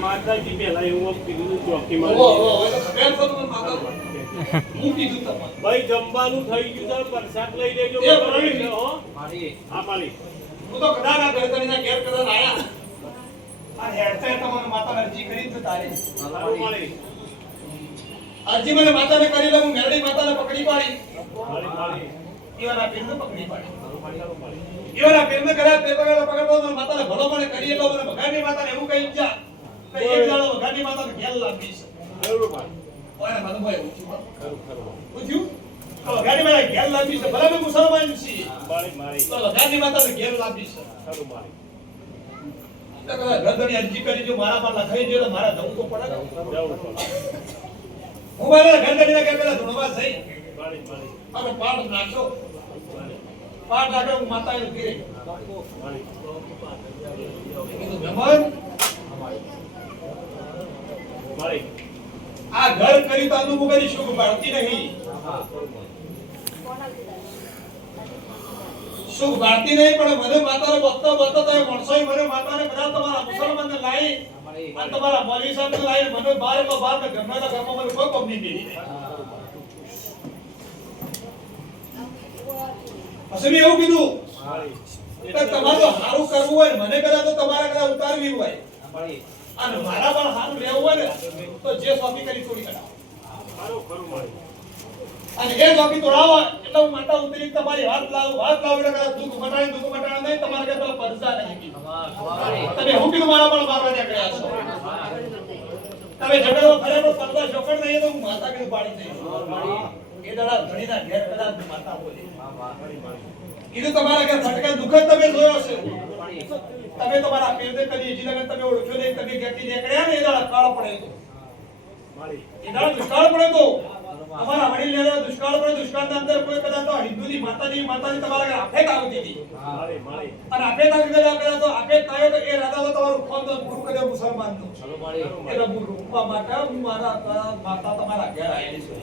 માતાજી પેલા એવું કીધું તો માતા. ભાઈ જમવાનું થઈ ગયું પ્રસાદ લઈ લેજો હો માલી હું તો કદાચ આ ગરદનીના ઘેર કદાચ આયા. આ હેડતા હેડતા મને માતાને અરજી કરી તો તારી. માતા માલી અરજી મને માતાને કરી લે, હું મેરડી માતાને પકડી પાડી. માલી ઈવાના પીરને પકડી પાડી. જા કે ઓય મને ભાઈ? તો ઘેર લાંબી છે. મુસલમાન તો ઘેર લાંબી છે. અરજી કરી જો મારા પર લખાઈ તો મારા જવું તો પડે. હું મારા ઘેર પેલા ધૂણવા જઈ અને પાઠ નાખ્યો માલી પાઠ નાખ્યો હું માતા એને ઘેરે માલી માલી આ ઘર કરી તો અનુભવ કરી શું બાળતી નહીં. સુખ ભારતી નહીં? પણ મને માતાને બતતો બતતો તમે એ મને માતાને બધા તમારા મુસલમાનને લાવી તમારા મૌલવી સાહેબને લાવી મને બાર કો બાર ને ના ઘરમાં મને કોઈ કોમ નહીં દીધી પછી મેં એવું કીધું? તમારે સારું કરવું હોય મને કદાચ તો તમારા કદાચ ઉતારવી હોય. અને મારા પણ સારું રહેવું હોય ને તો જે સોપી કરી તોડી અને એ ચોકી તોડાવો એટલે હું માતા ઉતરી તમારી હાથ લાવું હાથ લાવું એટલે દુઃખ મટાડી દુઃખ મટાડે નહીં તમારે કઈ પેલા પરસા નહીં તમે હું કીધું મારા પણ મારવા નીકળ્યા છો. તમે ઝઘડો તો પડદા ચોકડ નહીં તો હું માતા કીધું પાડી દઈશ. એ દાડા ધણીના ઘેર કદાચ માતા બોલી કીધું તમારા ઘેર ફટકા દુઃખ તમે જોયો છે તમે તમારા હજી તમે ઓળખ્યો નહીં તમે ઘેરથી નીકળ્યા ને એ દાડા કાળો પડે તો. એ દાડા દુષ્કાળ પડે તો. અમારા વડીલ દુષ્કાળ પડે દુષ્કાળના અંદર કોઈ કદાચ તો હિન્દુની માતાજી માતાજી તમારા આફેત આવતી હતી. અને આફેત આવી ગયેલા કદાચ તો આફેત આવ્યો તો એ રાજા તો તમારું ખાનદાન પૂરું કર્યો મુસલમાનનું એટલે હું રૂપવા માટે હું મારા માતા તમારા ઘેર આવેલી છું.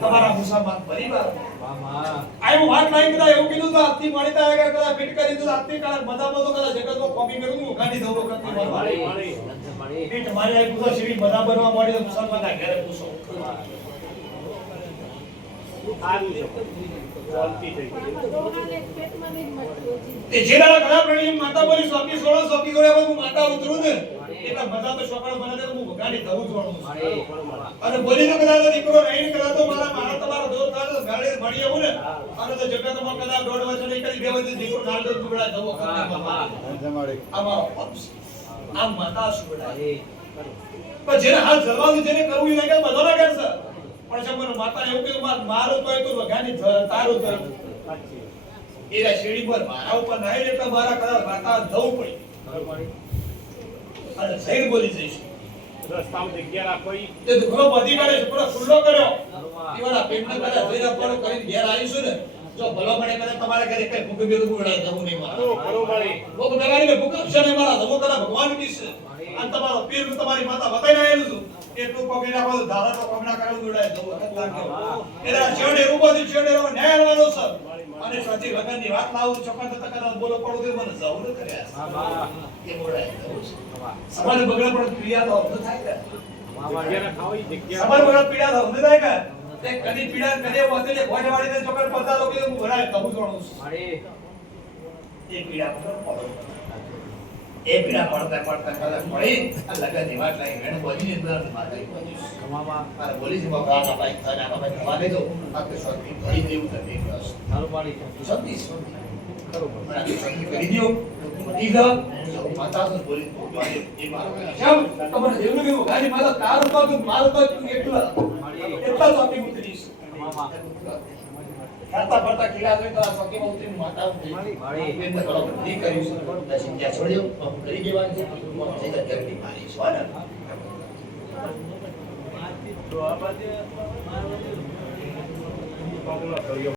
તમારા મુસલમાન પરિવાર. આ હું વાત નહીં કદા એવું કીધું તો આજથી મળી તા આગળ કદા ફિટ કરી દીધું આજથી કદાચ મજામાં તો કદાચ જગતમાં કોપી કરું હું ગાડી દઉં કરતી મારી ફિટ મારી. આવી પૂછો શિવી બધા બનવા મળી તો મુસલમાનના ઘેરે પૂછો. સારું છે શાંતિ થઈ ગઈ. તે જે દાડા ખરાબ રણી માતા બોલી સોપી સોળો સોપી સોળે હું માતા ઉતરું ને એટલે મજા તો છોકરા બને તો હું ભગાડી દઉં જ વાળું છું. ખરું ખરું માલી અને બોલી તો કદાચ દીકરો નહીં કદાચ તો મારા મારા તમારો દોર થાય ગાડી મળી આવું ને અને તો જગતમાં કદાચ દોઢ વર્ષ નહીં કરી બે વર્ષ દીકરો નાલ દોર ટુકડા દવો કરી પક્ષ આ માતા સુગડા પણ જેને હાથ જવાનું જેને કરવું એ લાગે બધો લાગે છે પણ છે માતા એવું કીધું, માર તો તો વગાની તારું તો એના શેરી પર મારા ઉપર નાઈ એટલે મારા કદાચ માતા જવું પડી. અને સૈર બોલી જઈશું. રસ્તામાં જગ્યા રાખો તે દુખરો બધી કરે છે પૂરો ખુલ્લો કર્યો. દીવાના પેટને બધા જોઈને પડો કરીને ઘેર આવીશું ને, જો ભલો મને કદાચ તમારે ઘરે કઈ ભૂખ બેરું ઉડાય જવું નહીં મારું. માલી ભૂખ બેગાડીને ભૂખ છે ને મારા, જવું કરા ભગવાન કી છે. અને તમારો પીર તમારી માતા બતાઈને આવેલું છું. એટલું પકડી રાખો તો ધારા તો પગના કરે જોડાય લાગ્યો એટલે છેવટે રૂપોથી છેવટે રૂપો ન્યાય આવવાનો સર અને સાચી લગનની વાત લાવું ચોકન તો કદાચ બોલો પડું કે મને જવું ન કર્યા એ બોલાય સમાજ બગડે પણ ક્રિયા તો અર્થ થાય ને. પીડા નથી થાય કે તે કદી પીડા કદી વધે ભોજ વાળી ચોકર પડતા લોકો હું ભરાય તબુ જોણું છું. એ પીડા પર પડો. એ પીડા પડતા પડતા પડતા પડી લગનની વાત લાગી વેણ બોલી ને પહોંચ્યું મારે. બોલી છે બાબા આ ભાઈ તને આ ભાઈ થવા દેજો આ તો શક્તિ કરી દેવું નથી મારો મારું તો તું એકલા એટલા. ખાતા પડતા કીડા જોઈ તો આ શક્તિમાં ઉતરીને માતા ઉતરી. કરો બધી કર્યું છે. દસ ઇન્ડિયા છોડ્યો. કરી દેવાનું છે. જાય ગરમી મારી છો. ને? તો આ બાજુ પગલો કર્યો